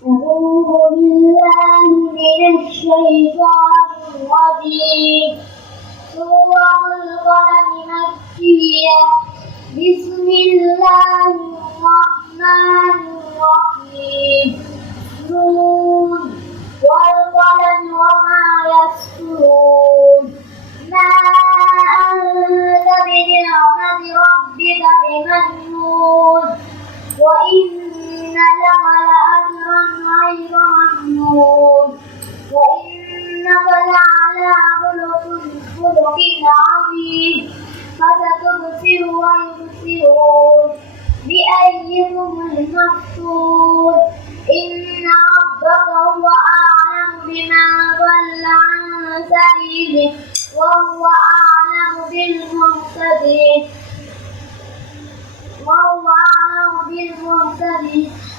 أعوذ بالله من الشيطان الرجيم. سورة القلم مكية. بسم الله الرحمن الرحيم. نون والقلم وما يسطرون. ما أنت بنعمة ربك بمجنون وإن لك لأجرا غير ممنون وإنك لعلى خلق عظيم. فستبصر ويبصرون بأيكم المفتون. إن ربك هو أعلم بمن ضل عن سبيله وهو أعلم بالمهتدين.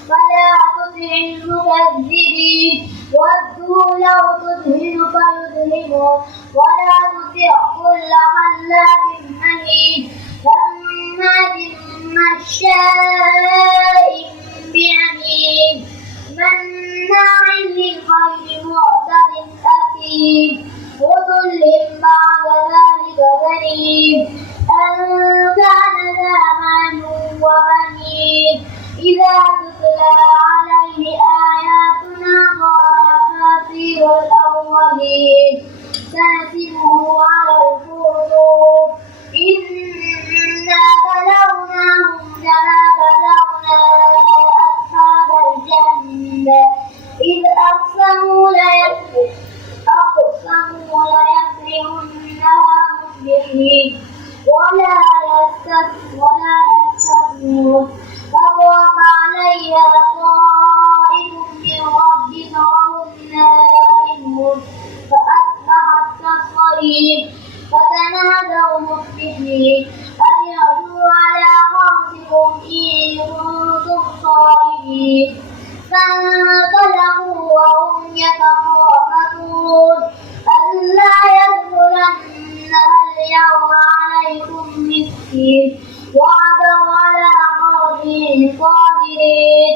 فلا تطع المكذبين. ودوا لو تدهن فيدهنون ولا تطع كل حلاف مهين هماز مشاء بنميم مناع للخير معتد أثيم عتل بعد ذلك زنيم أن كان ذا مال وبنين. إذا تتلى عليه آياتنا قال أساطير الأولين سنسمه على الخرطوم. إنا بلوناهم كما بلونا أصحاب الجنة إذ أقسموا ليصرمنها مصبحين ولا يستثنون فطاف عليها طائف من ربك وهم نائمون فأصبحت كالصريم. فتنادوا مصبحين أن اغدوا على حرثكم إن كنتم صارمين. فانطلقوا وهم يتخافتون ألا يدخلنها اليوم عليكم مسكين وعدوا على قوله قادرين.